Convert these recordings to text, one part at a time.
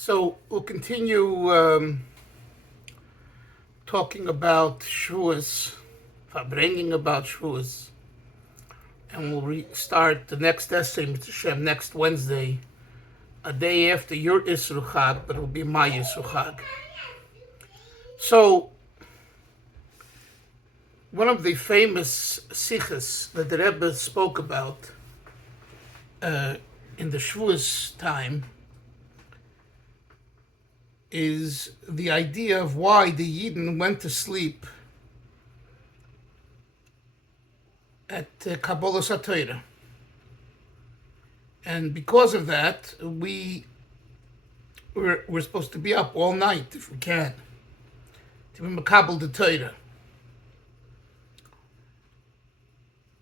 So we'll continue talking about Shavous, bringing about Shavous, and we'll start the next essay, Mr. Shem, next Wednesday, a day after your Isru Chag, but it'll be my Isru Chag. So, one of the famous sikhs that the Rebbe spoke about in the Shavuos time is the idea of why the Yidden went to sleep at Kabbalah Satira. And because of that, we're supposed to be up all night if we can, to be Makabal the Torah.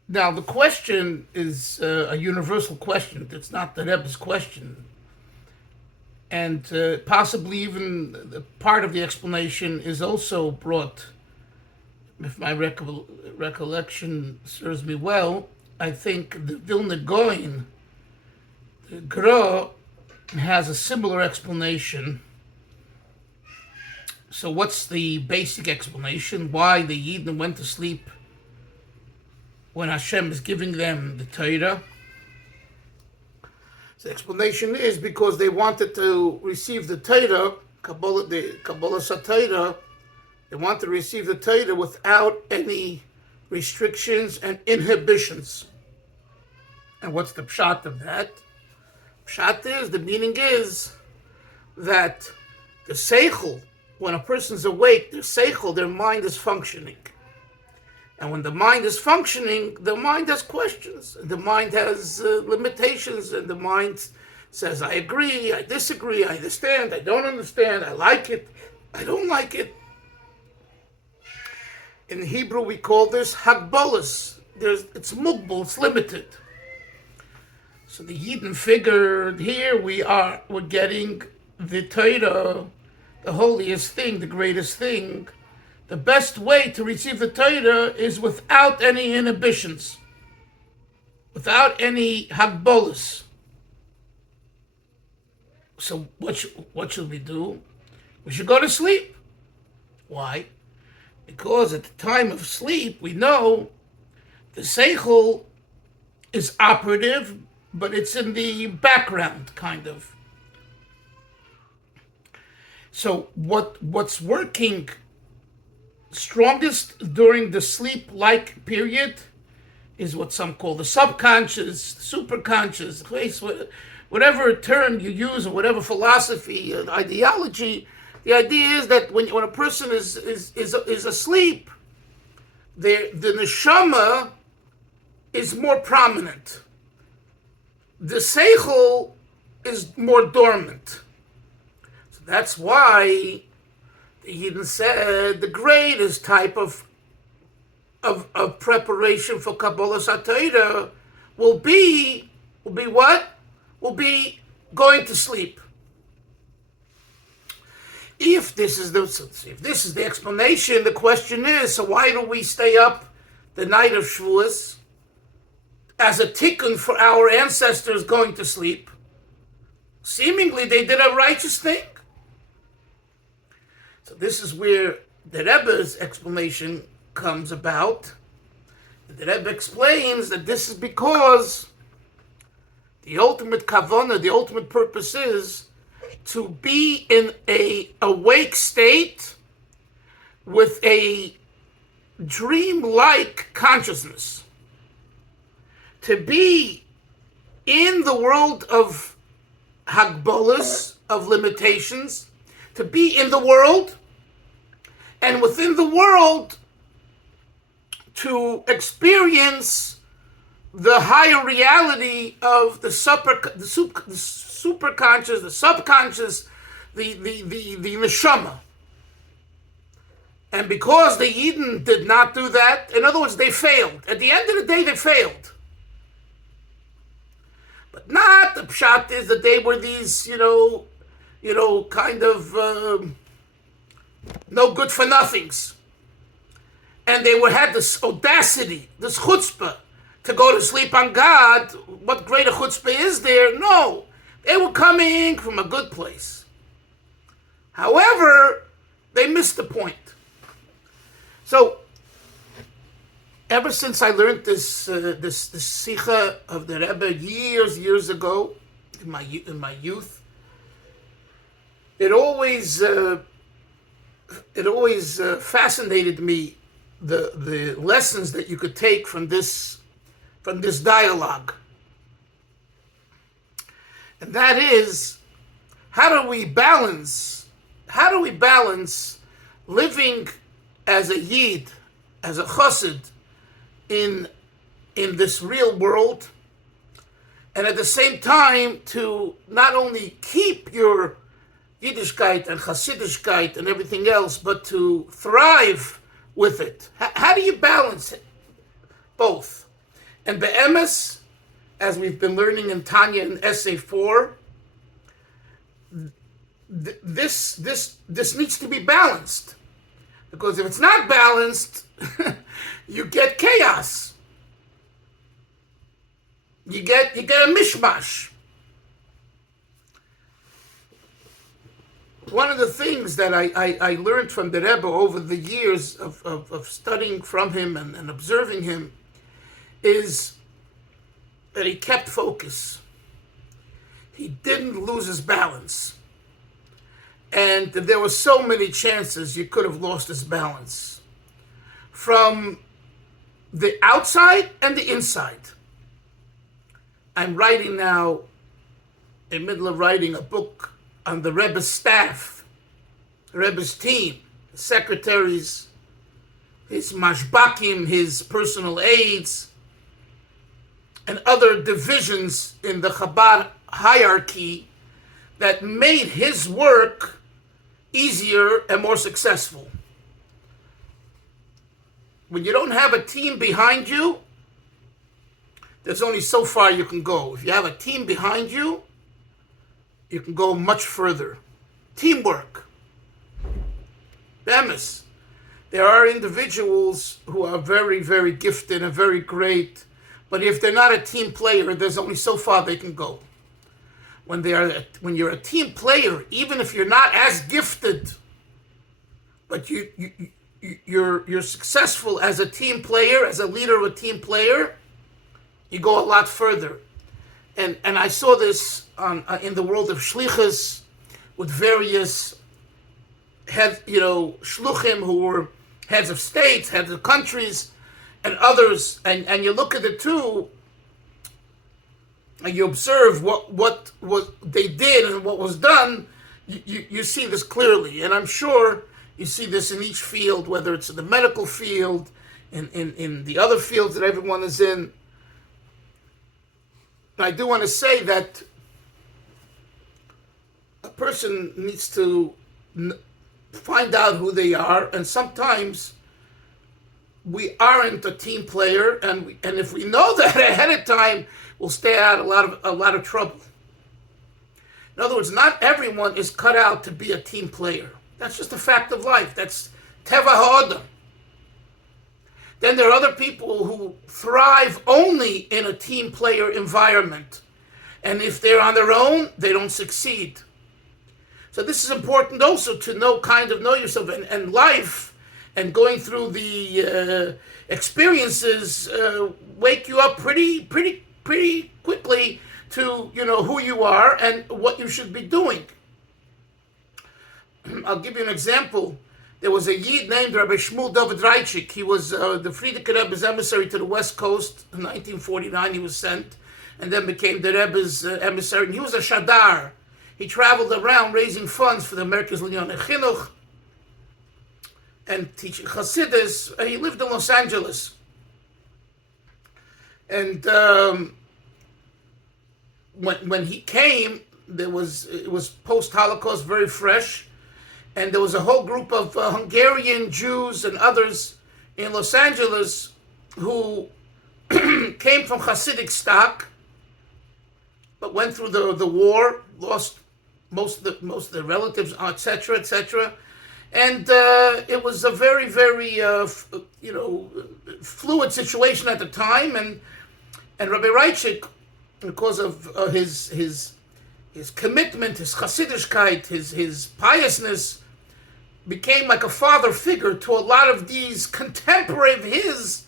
Now, the question is a universal question. It's not the Rebbe's question. And possibly even part of the explanation is also brought, if my recollection serves me well, I think the Vilna Gaon, the Gra, has a similar explanation. So what's the basic explanation? Why the Yidden went to sleep when Hashem is giving them the Torah? The explanation is because they wanted to receive the Torah, the Kabbalah Satira. They wanted to receive the Torah without any restrictions and inhibitions. And what's the pshat of that? Pshat is, the meaning is that the seichel, when a person's awake, their seichel, their mind is functioning. And when the mind is functioning, the mind has questions. The mind has limitations, and the mind says, I agree, I disagree, I understand, I don't understand, I like it, I don't like it. In Hebrew, we call this hagbolas. It's mugbal, it's limited. So the Yidden figured, here we're getting the Torah, the holiest thing, the greatest thing. The best way to receive the Torah is without any inhibitions, without any hagbolas. So what should we do? We should go to sleep. Why? Because at the time of sleep, we know the seichel is operative, but it's in the background, kind of. So what's working strongest during the sleep-like period is what some call the subconscious, superconscious, whatever term you use or whatever philosophy, ideology. The idea is that when a person is asleep, the neshama is more prominent. The seichel is more dormant. So that's why the Yidden said the greatest type of preparation for Kabbalah Satira will be what? Will be going to sleep. If this is the explanation, the question is, so why do we stay up the night of Shavuos as a tikkun for our ancestors going to sleep? Seemingly they did a righteous thing. So this is where the Rebbe's explanation comes about. The Rebbe explains that this is because the ultimate kavanah, the ultimate purpose is to be in a awake state with a dream-like consciousness. To be in the world of hagbolas, of limitations, to be in the world, and within the world to experience the higher reality of the superconscious, the subconscious, the neshama. And because the Yidden did not do that, in other words, they failed. At the end of the day, they failed. But not the pshat is that they were these, kind of no good for nothings. And they had this audacity, this chutzpah, to go to sleep on God. What greater chutzpah is there? No. They were coming from a good place. However, they missed the point. So, ever since I learned this sikha of the Rebbe years ago in my youth, it always fascinated me the lessons that you could take from this dialogue, and that is, how do we balance living as a yid, as a chassid, in this real world, and at the same time to not only keep your Yiddishkeit and Hasidishkeit and everything else, but to thrive with it. How do you balance it? Both. And be'emes, as we've been learning in Tanya in Essay 4, this needs to be balanced. Because if it's not balanced, you get chaos. You get a mishmash. One of the things that I learned from the Rebbe over the years of studying from him and observing him is that he kept focus. He didn't lose his balance. And there were so many chances you could have lost his balance. From the outside and the inside. I'm writing now, in the middle of writing a book on the Rebbe's staff, the Rebbe's team, his secretaries, his mashbakim, his personal aides, and other divisions in the Chabad hierarchy that made his work easier and more successful. When you don't have a team behind you, there's only so far you can go. If you have a team behind you, you can go much further. Teamwork. Bemis. There are individuals who are very, very gifted and very great, but if they're not a team player, there's only so far they can go. When you're a team player, even if you're not as gifted, but you're successful as a team player, as a leader of a team player, you go a lot further. And I saw this in the world of shlichus with various shluchim who were heads of states, heads of countries, and others. And you look at the two, and you observe what they did and what was done. You see this clearly, and I'm sure you see this in each field, whether it's in the medical field, in the other fields that everyone is in. I do want to say that a person needs to find out who they are, and sometimes we aren't a team player, and if we know that ahead of time, we'll stay out a lot of trouble. In other words, not everyone is cut out to be a team player. That's just a fact of life. That's teva ha'adam. Then there are other people who thrive only in a team player environment. And if they're on their own, they don't succeed. So this is important also to know yourself, and life and going through the experiences wake you up pretty quickly to who you are and what you should be doing. I'll give you an example. There was a Yid named Rabbi Shmuel David Reichik. He was the Frierdiker Rebbe's emissary to the West Coast. In 1949 he was sent, and then became the Rebbe's emissary. And he was a shadar. He traveled around raising funds for the Merkez L'Nyonei Chinuch and teaching Hasidus. He lived in Los Angeles. And when he came, it was post-Holocaust, very fresh. And there was a whole group of Hungarian Jews and others in Los Angeles who came from Hasidic stock, but went through the war, lost most of their relatives, etc., etc. And it was a very, very fluid situation at the time. And Rabbi Reichik, because of his his commitment, his Chassidischkeit, his piousness became like a father figure to a lot of these contemporary of his.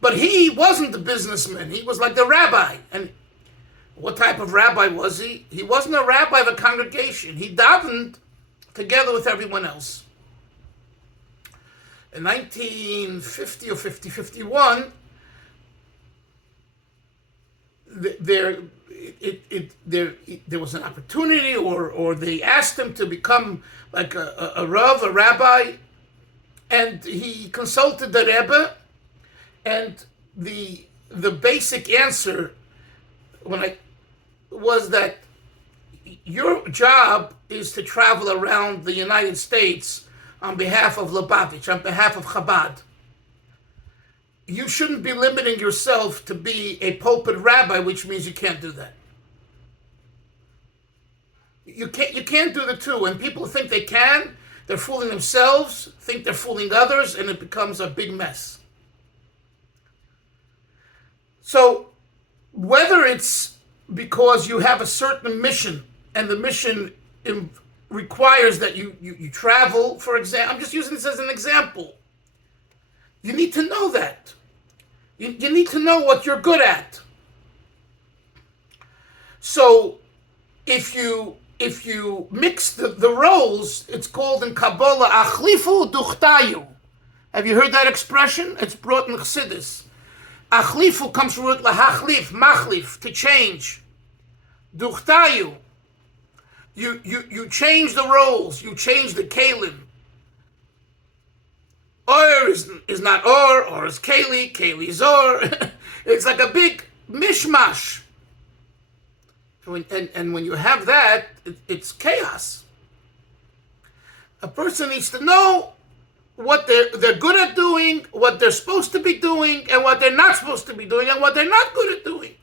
But he wasn't the businessman. He was like the rabbi. And what type of rabbi was he? He wasn't a rabbi of a congregation. He davened together with everyone else. In 1950 or 51, there was an opportunity, or they asked him to become like a rav, a rabbi, and he consulted the Rebbe, and the basic answer was that your job is to travel around the United States on behalf of Lubavitch, on behalf of Chabad. You shouldn't be limiting yourself to be a pulpit rabbi, which means you can't do that. You can't do the two. And people think they can, they're fooling themselves, think they're fooling others, and it becomes a big mess. So whether it's because you have a certain mission, and the mission requires that you travel, for example, I'm just using this as an example. You need to know that. You need to know what you're good at. So if you mix the roles, it's called in Kabbalah achlifu duchtayu. Have you heard that expression? It's brought in Chassidus. Achlifu comes from root lahachlif, machlif, to change. Duchtayu. You change the roles, you change the kalim. Or is not or is keli, keli's or. It's like a big mishmash. And when you have that, it's chaos. A person needs to know what they're good at doing, what they're supposed to be doing, and what they're not supposed to be doing, and what they're not good at doing.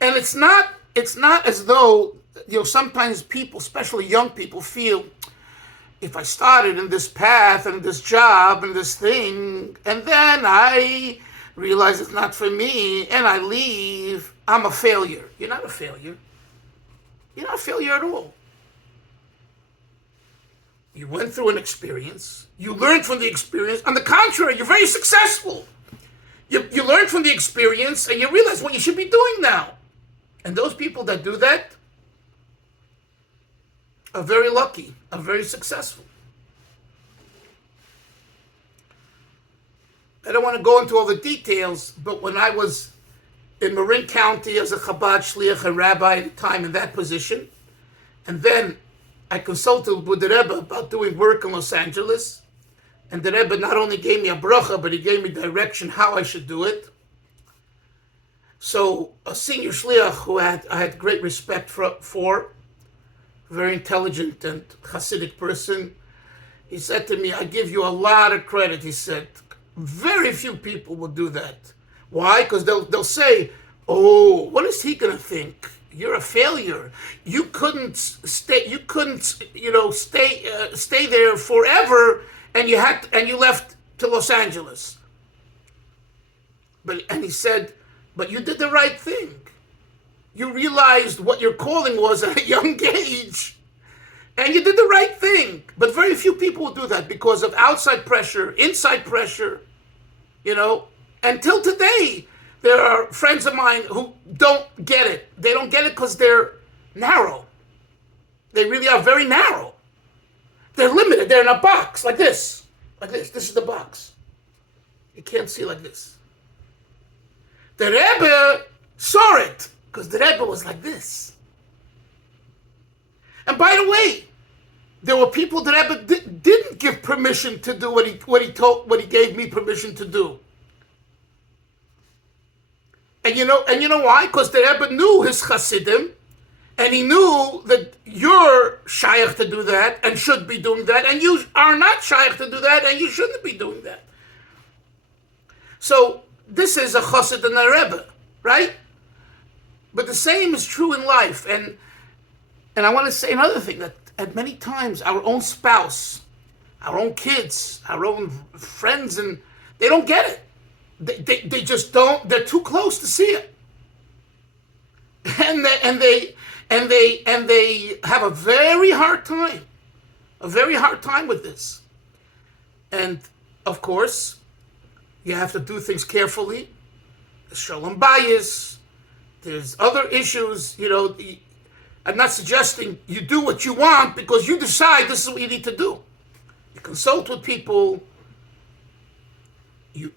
And it's not as though, sometimes people, especially young people, feel, if I started in this path and this job and this thing, and then I realize it's not for me, and I leave, I'm a failure. You're not a failure. You're not a failure at all. You went through an experience. You learned from the experience. On the contrary, you're very successful. You learned from the experience, and you realize what you should be doing now. And those people that do that are very lucky, are very successful. I don't want to go into all the details, but when I was in Marin County as a Chabad Shliach, a rabbi at the time in that position, and then I consulted with the Rebbe about doing work in Los Angeles, and the Rebbe not only gave me a bracha, but he gave me direction how I should do it. So a senior shliach who I had great respect for, very intelligent and Hasidic person, he said to me, I give you a lot of credit. He said, very few people will do that. Why? Because they'll say, oh, what is he going to think? You're a failure. You couldn't stay there forever, and you left to Los Angeles. And he said, but you did the right thing. You realized what your calling was at a young age, and you did the right thing. But very few people will do that because of outside pressure, inside pressure, Until today, there are friends of mine who don't get it. They don't get it because they're narrow. They really are very narrow. They're limited. They're in a box like this. Like this. This is the box. You can't see like this. The Rebbe saw it because the Rebbe was like this. And by the way, there were people that Rebbe didn't give permission to do what he gave me permission to do. And you know why? Because the Rebbe knew his Hasidim, and he knew that you're shaykh to do that and should be doing that, and you are not shaykh to do that, and you shouldn't be doing that. So this is a Chassid and a Rebbe, right? But the same is true in life. And I want to say another thing, that at many times our own spouse, our own kids, our own friends, and they don't get it. they just don't. They're too close to see it, and they have a very hard time, with this. And of course, you have to do things carefully. Shalom bayis. There's other issues. I'm not suggesting you do what you want because you decide this is what you need to do. You consult with people. You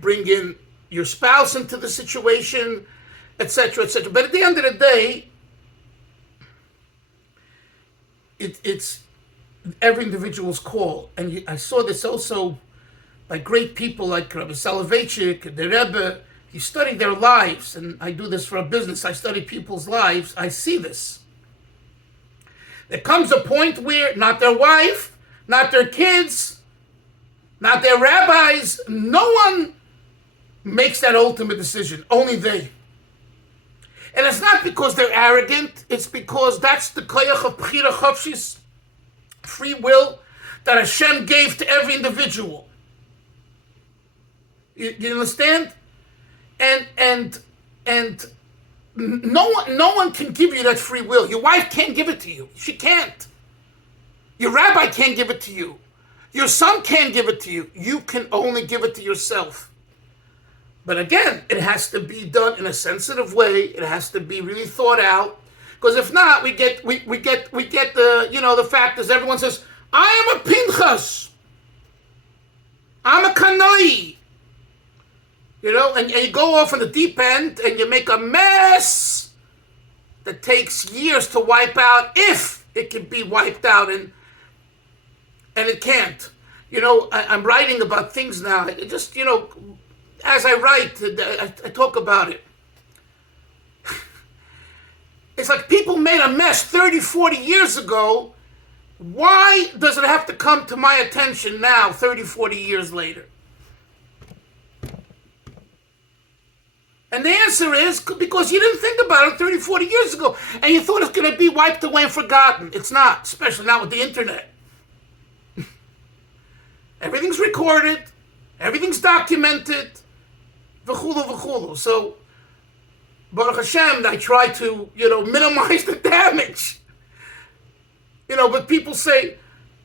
bring in your spouse into the situation, etc., etc. But at the end of the day, it's every individual's call. And I saw this also by great people like Rabbi Soloveitchik, the Rebbe. You study their lives, and I do this for a business. I study people's lives. I see this. There comes a point where not their wife, not their kids, not their rabbis, no one makes that ultimate decision. Only they. And it's not because they're arrogant. It's because that's the koyach of bchira chofshis, free will, that Hashem gave to every individual. You understand? And no one can give you that free will. Your wife can't give it to you. She can't. Your rabbi can't give it to you. Your son can't give it to you. You can only give it to yourself. But again, it has to be done in a sensitive way. It has to be really thought out. Because if not, we get the fact is everyone says, I am a Pinchas. I'm a Kanoi. And you go off in the deep end and you make a mess that takes years to wipe out, if it can be wiped out, and it can't. I'm writing about things now. Just, as I write, I talk about it. It's like people made a mess 30, 40 years ago. Why does it have to come to my attention now, 30, 40 years later? And the answer is because you didn't think about it 30, 40 years ago, and you thought it was going to be wiped away and forgotten. It's not, especially not with the internet. Everything's recorded, everything's documented, v'chulu, v'chulu. So, Baruch Hashem, I try to, minimize the damage. But people say,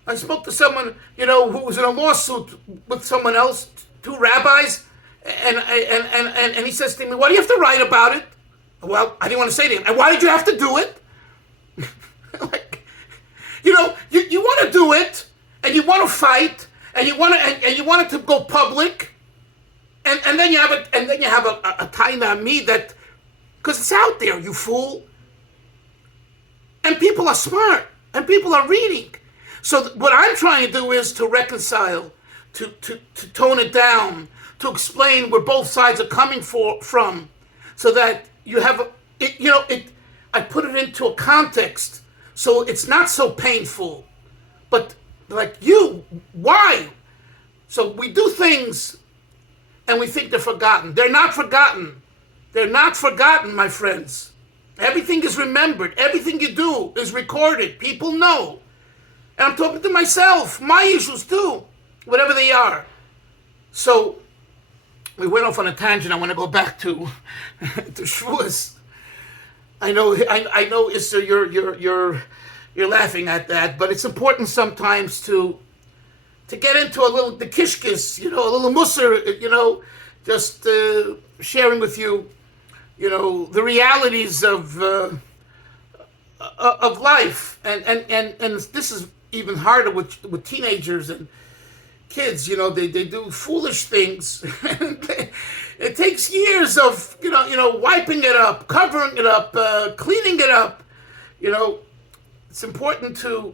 I spoke to someone, who was in a lawsuit with someone else, two rabbis, and he says to me, why do you have to write about it? Well, I didn't want to say to him, and why did you have to do it? You want to do it, and you want to fight, and you want it to go public, and then you have a taina on me that, because it's out there, you fool. And people are smart, and people are reading. So what I'm trying to do is to reconcile, to tone it down, to explain where both sides are coming from, so that you have I put it into a context, so it's not so painful. But like why? So we do things, and we think they're forgotten. They're not forgotten. They're not forgotten, my friends. Everything is remembered. Everything you do is recorded. People know. And I'm talking to myself. My issues too, whatever they are. So we went off on a tangent. I want to go back to Shavous. I know, Issa, you're laughing at that, but it's important sometimes to get into a little the kishkis, a little musar, just sharing with you, the realities of life, and this is even harder with teenagers and kids. They do foolish things. It takes years of wiping it up, covering it up, cleaning it up. It's important to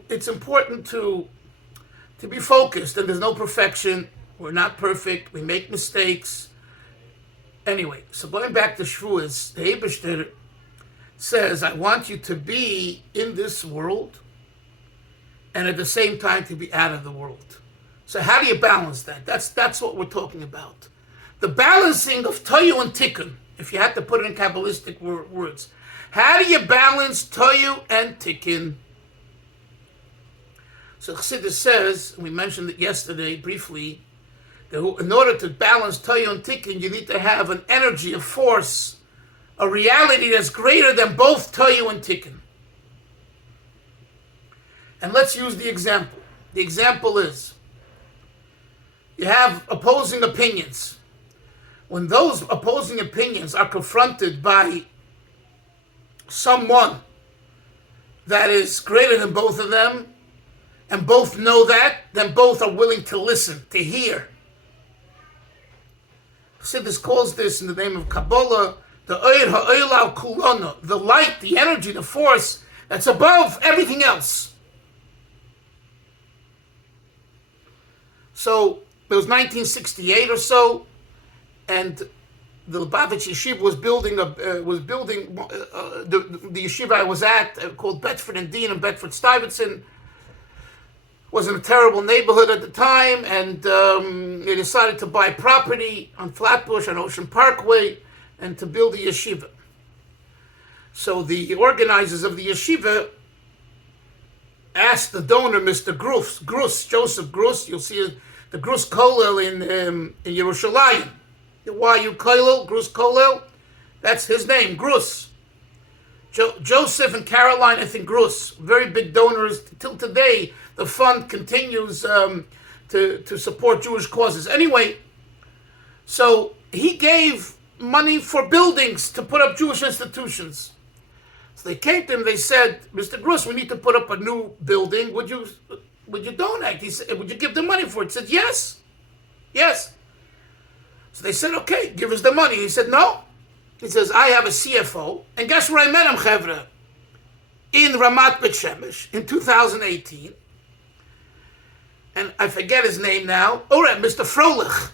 be focused, and there's no perfection. We're not perfect. We make mistakes. Anyway, so going back to Shavous, the Eibishter says, I want you to be in this world and at the same time to be out of the world. So how do you balance that? That's what we're talking about. The balancing of Toyu and Tikkun, if you had to put it in Kabbalistic words. How do you balance Toyu and Tikkun? So Chassidus says, we mentioned it yesterday briefly, In order to balance Torah and Tikkun, you need to have an energy, a force, a reality that's greater than both Torah and Tikkun. And let's use the example. The example is, you have opposing opinions. When those opposing opinions are confronted by someone that is greater than both of them, and both know that, then both are willing to listen, to hear. Chassidus calls this in the name of Kabbalah, the Oir Ha'olam Kulona, the light, the energy, the force that's above everything else. So it was 1968 or so, and the Lubavitch Yeshiva was building the yeshiva I was at, called Bedford and Dean and Bedford Stuyvesant, was in a terrible neighborhood at the time, and they decided to buy property on Flatbush on Ocean Parkway and to build a yeshiva. So the organizers of the yeshiva asked the donor, Mr. Grus, Joseph Grus. You'll see the Grus Kollel in Yerushalayim. Why you Kollel, Grus Kollel? That's his name, Grus. Joseph and Caroline, I think, Grus, very big donors. Till today, the fund continues to support Jewish causes. Anyway, so he gave money for buildings to put up Jewish institutions. So they came to him, they said, Mr. Grus, we need to put up a new building. Would you donate? He said, would you give the money for it? He said, yes. Yes. So they said, okay, give us the money. He said, no. He says, I have a CFO. And guess where I met him, Chevra? In Ramat Bet Shemesh in 2018. And I forget his name now. Oh, right, Mr. Frolich.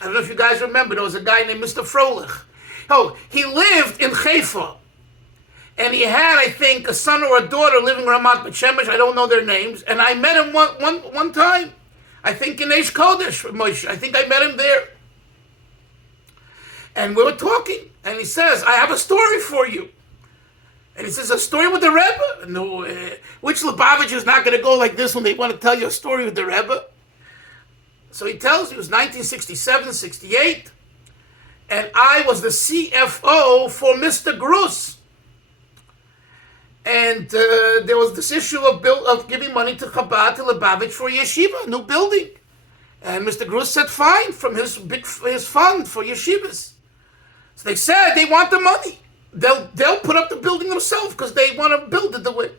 I don't know if you guys remember, there was a guy named Mr. Frolich. Oh, he lived in Haifa. And he had, I think, a son or a daughter living in Ramat Bet Shemesh. I don't know their names. And I met him one time. I think in Eish Kodesh, Moshe. I think I met him there. And we were talking. And he says, I have a story for you. And he says, a story with the Rebbe? No, which Lubavitch is not going to go like this when they want to tell you a story with the Rebbe? So he tells you it was 1967, 68. And I was the CFO for Mr. Grus. And there was this issue of giving money to Chabad, to Lubavitch for yeshiva, a new building. And Mr. Grus said, fine, from his fund for yeshivas. So they said they want the money. They'll put up the building themselves because they want to build it the way.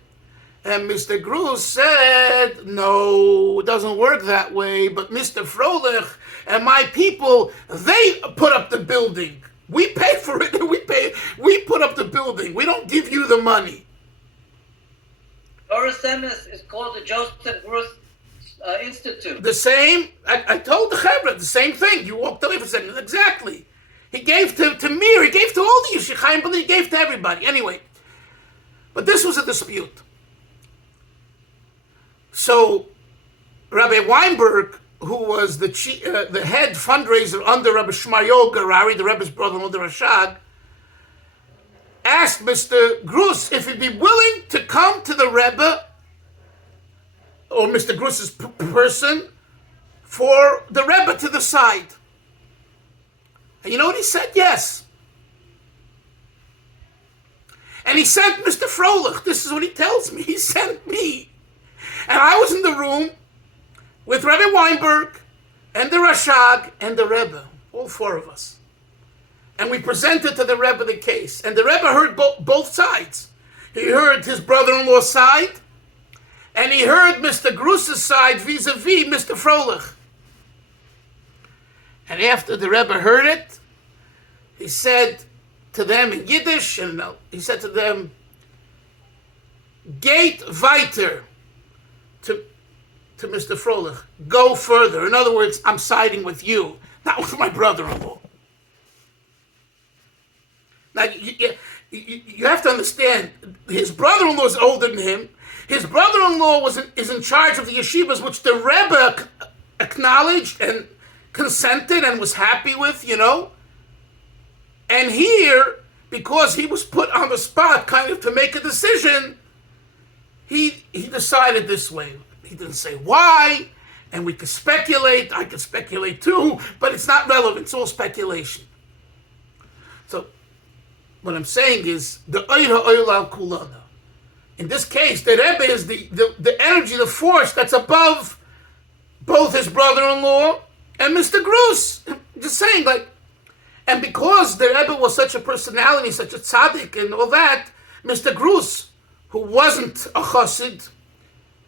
And Mr. Grus said, no, it doesn't work that way. But Mr. Frolich and my people, they put up the building. We pay for it. We put up the building. We don't give you the money. Orosemis is called the Joseph Grus Institute. The same, I told the Chevra, the same thing. You walked away for a second. Exactly. He gave to Mir, he gave to all the Yeshivim, but he gave to everybody. Anyway, but this was a dispute. So Rabbi Weinberg, who was the head fundraiser under Rabbi Shmayo Garari, the Rebbe's brother-in-law, the Rashag, asked Mr. Grus if he'd be willing to come to the Rebbe, or Mr. Grus's person, for the Rebbe to the side. And you know what he said? Yes. And he sent Mr. Frolich. This is what he tells me. He sent me. And I was in the room with Rabbi Weinberg and the Rashag and the Rebbe, all four of us. And we presented to the Rebbe the case. And the Rebbe heard both sides. He heard his brother-in-law's side, and he heard Mr. Grus's side vis-a-vis Mr. Frolich. And after the Rebbe heard it, he said to them in Yiddish, and he said to them, "Geht weiter," to Mr. Frolich. Go further. In other words, I'm siding with you, not with my brother-in-law. Now, you have to understand, his brother-in-law is older than him. His brother-in-law is in charge of the yeshivas, which the Rebbe acknowledged and consented and was happy with, And here, because he was put on the spot kind of to make a decision, he decided this way. He didn't say why, And we can speculate, I can speculate too, but it's not relevant, it's all speculation. So, what I'm saying is, the Oira Oila Kulana. In this case, the Rebbe is the energy, the force that's above both his brother-in-law and Mr. Grus. Just saying, like, and because the Rebbe was such a personality, such a tzaddik and all that, Mr. Grus, who wasn't a chassid,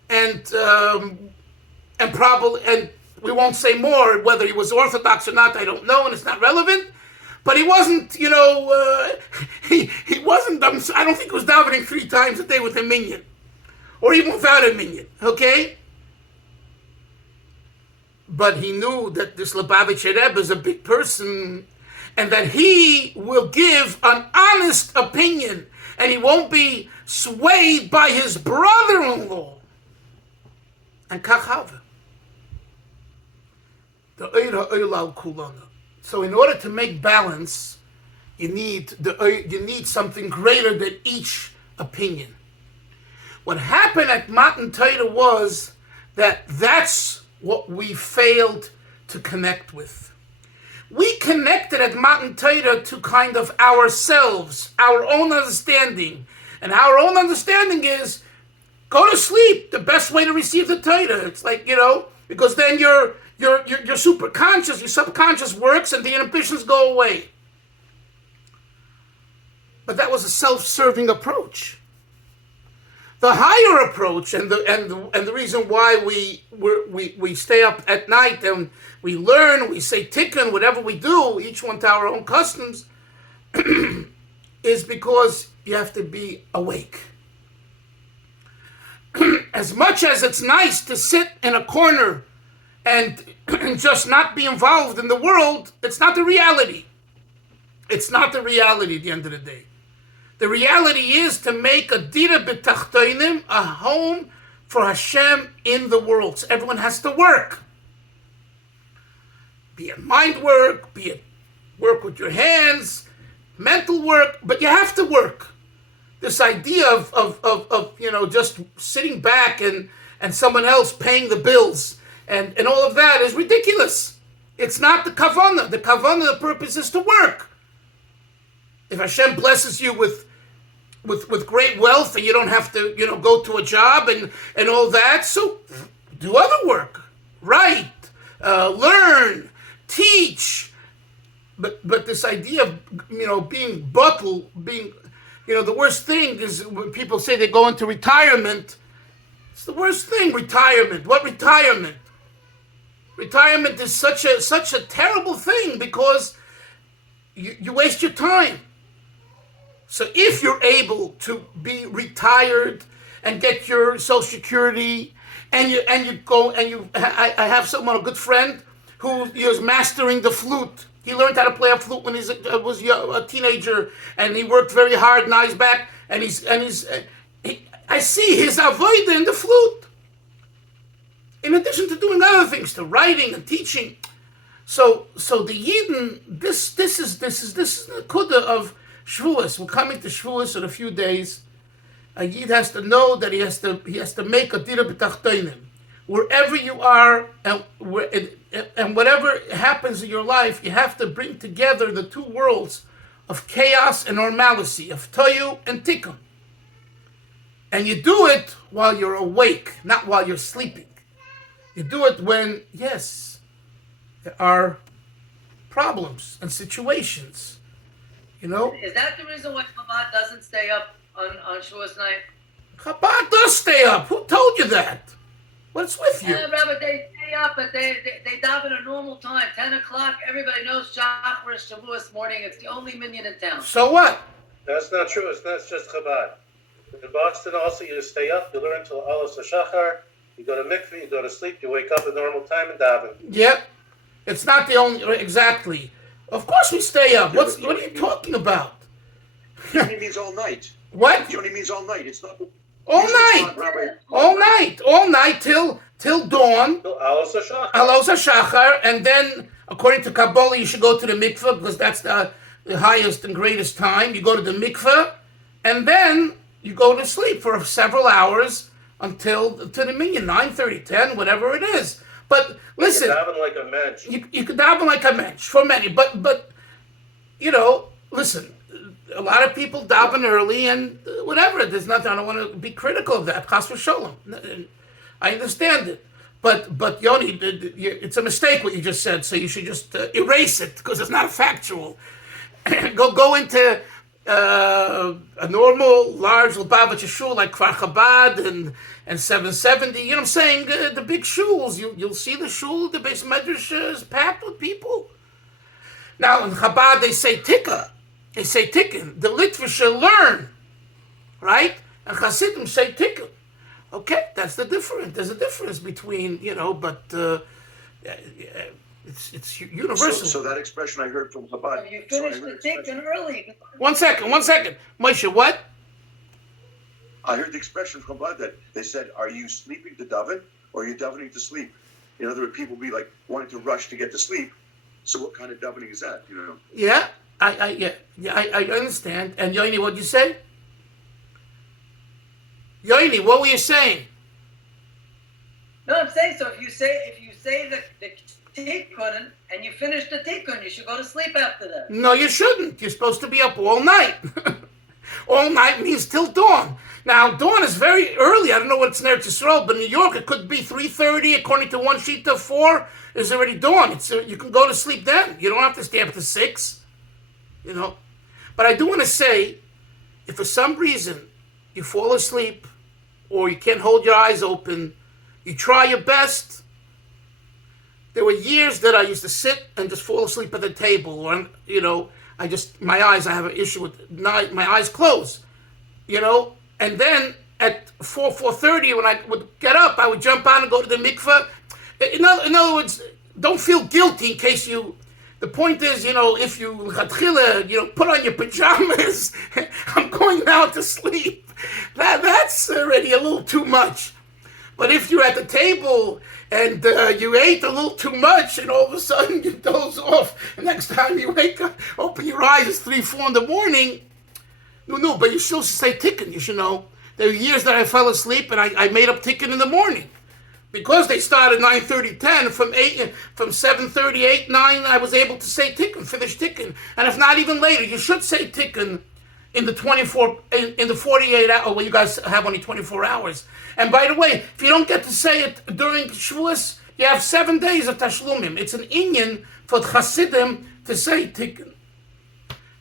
and probably, and we won't say more, whether he was Orthodox or not, I don't know, and it's not relevant, but he wasn't, he wasn't, I don't think he was davening 3 times a day with a minyan, or even without a minyan, okay? But he knew that this Lubavitcher Rebbe is a big person, and that he will give an honest opinion, and he won't be swayed by his brother-in-law. And kachava. The Oira Oila Kulana. So in order to make balance, you need something greater than each opinion. What happened at Matan Torah was that's what we failed to connect with. We connected at Matan Torah to kind of ourselves, our own understanding. And our own understanding is, go to sleep, the best way to receive the Torah. It's like, because then your super conscious, your subconscious works and the inhibitions go away. But that was a self-serving approach. The higher approach, and the reason why we stay up at night and we learn, we say tikkun, whatever we do, each one to our own customs, is because you have to be awake. As much as it's nice to sit in a corner and just not be involved in the world, it's not the reality. It's not the reality at the end of the day. The reality is to make a dira b'tachtoinim, a home for Hashem in the world. So everyone has to work. Be it mind work, be it work with your hands, mental work, but you have to work. This idea of just sitting back and someone else paying the bills and all of that is ridiculous. It's not the kavanah. The kavanah, the purpose is to work. If Hashem blesses you with great wealth and you don't have to, go to a job and all that, so do other work. Write, learn, teach. But this idea of, being bottled, the worst thing is when people say they go into retirement. It's the worst thing, retirement. What retirement? Retirement is such a terrible thing because you waste your time. So if you're able to be retired and get your Social Security, and you go and I have a good friend who is mastering the flute. He learned how to play a flute when he was a teenager, and he worked very hard, now he's back, and I see his avodah in the flute. In addition to doing other things, to writing and teaching. So the Yidden, this is the kudah of Shavous. We're coming to Shavous in a few days. A Yid has to know that he has to make a dira b'tachtoinim. Wherever you are and whatever happens in your life, you have to bring together the two worlds of chaos and normalcy, of toyu and tikkun. And you do it while you're awake, not while you're sleeping. You do it when, yes, there are problems and situations. Is that the reason why Chabad doesn't stay up on Shavuos night? Chabad does stay up. Who told you that? What's with you? Rabbi, they stay up, but they daven at a normal time, 10 o'clock. Everybody knows Shacharis Shavuos morning. It's the only minyan in town. So what? That's not true. It's not just Chabad. In Boston also, you stay up, you learn till Alos HaShachar, you go to mikveh, you go to sleep, you wake up at normal time and daven. Yep. It's not the only, exactly. Of course we stay up. What are you talking about? It means all night. What? Yoni means all night. It's not all night. All night till dawn. Till Alos HaShachar. Alos HaShachar, and then according to Kabbalah you should go to the mikveh because that's the highest and greatest time. You go to the mikveh, and then you go to sleep for several hours until to the minyan, 9:30, 10, whatever it is. But listen, Daven like a mensch. you could daven like a mensch for many, but you know, listen, a lot of people daven early and whatever. There's nothing. I don't want to be critical of that. Chas v'sholom. I understand it, but Yoni, it's a mistake what you just said. So you should just erase it because it's not factual. go into a normal large Lubavitcher shul like Kfar Chabad and 770. You know what I'm saying? The big shuls. You'll see the shul, the base medrash is packed with people. Now in Chabad they say tikkun. They say tikkun. The Litvische learn, right? And Hasidim say tikkun. Okay, that's the difference. There's a difference between, but it's universal. So that expression I heard from Chabad. You finished the tikkun early. One second. Moshe, what? I heard the expression from Chabad that they said, "Are you sleeping to daven, or are you davening to sleep?" In other words, people be like wanting to rush to get to sleep. So what kind of davening is that? Yeah, I understand. And Yoini, what'd you say? Yoini, what were you saying? No, I'm saying so. If you say the tikkun and you finish the tikkun, you should go to sleep after that. No, you shouldn't. You're supposed to be up all night. All night means till dawn. Now, dawn is very early. I don't know what it's in Eretz Yisrael, but in New York it could be 3:30. According to one sheet of 4, is already dawn. You can go to sleep then. You don't have to stay up to 6. But I do want to say, if for some reason you fall asleep or you can't hold your eyes open, you try your best. There were years that I used to sit and just fall asleep at the table, or I have an issue with my eyes closed, and then at 4:30 when I would get up, I would jump on and go to the mikveh. In other words, don't feel guilty in case you. The point is, if you put on your pajamas, I'm going now to sleep. That's already a little too much. But if you're at the table and you ate a little too much and all of a sudden you doze off, and next time you wake up, open your eyes, it's 3, 4 in the morning. No, but you still say tikkun. You should know. There were years that I fell asleep and I made up tikkun in the morning. Because they started 9:30, 10, from 7:30, 8, 9, I was able to say tikkun, finish tikkun. And if not even later, you should say tikkun in the 48 hours. Well, you guys have only 24 hours. And by the way, if you don't get to say it during Shavuos, you have 7 days of Tashlumim. It's an inyan for Chasidim to say tikkun.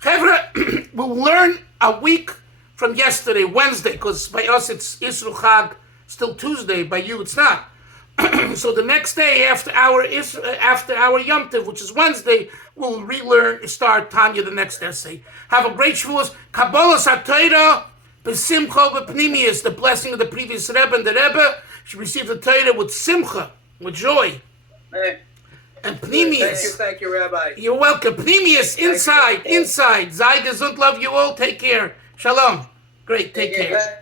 Chevra, we'll learn a week from yesterday, Wednesday, because by us it's Yisru Chag, still Tuesday. By you, it's not. So the next day after our Yom Tov, which is Wednesday, we'll start Tanya, the next essay. Have a great Shavuos. Kabbalah Satayra, B'simcha B'pnimius, the blessing of the previous Rebbe and the Rebbe. She received the Torah with simcha, with joy. Hey. And Pnimius. Thank you, Rabbi. You're welcome. Pnimius, inside. Sei gesund, love you all. Take care. Shalom. Great, take care.